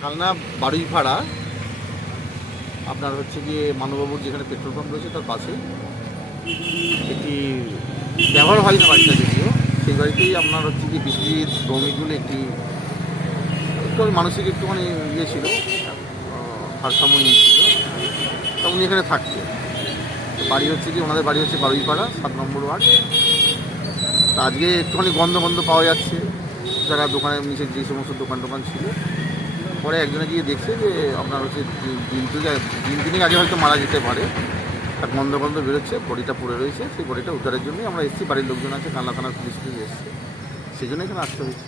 খালনা বাড়িপাড়া আপনার হচ্ছে গিয়ে মানবাবুর যেখানে পেট্রোল পাম্প রয়েছে তার পাশে। একটি ব্যবহার হয় না বাড়িটা যদিও, সেই বাড়িতেই আপনার হচ্ছে কি বিদ্যুৎ, শ্রমিকগুলো একটি একটু মানসিক একটুখানি ইয়ে ছিল ভারসাম্যহীন ছিল, তা উনি এখানে থাকতেন বাড়ি হচ্ছে কি ওনাদের বাড়ি হচ্ছে বারুইপাড়া, সাত নম্বর ওয়ার্ড। তা আজকে একটুখানি গন্ধ গন্ধ পাওয়া যাচ্ছে। যারা দোকানের নিচে যে সমস্ত দোকান টোকান ছিল। পরে একজনে গিয়ে দেখছে যে আপনার হচ্ছে দিন- দিন দিন আগে হয়তো মারা যেতে পারে। তার গন্ধ গন্ধ বেরোচ্ছে, বডিটা পড়ে রয়েছে। সেই বডিটা উদ্ধারের জন্যই আমরা এসেছি, বাড়ির লোকজন আছে কান্না থানার পুলিশ পুলিশ এসছে। সেই জন্য এখানে আসতে হয়েছে।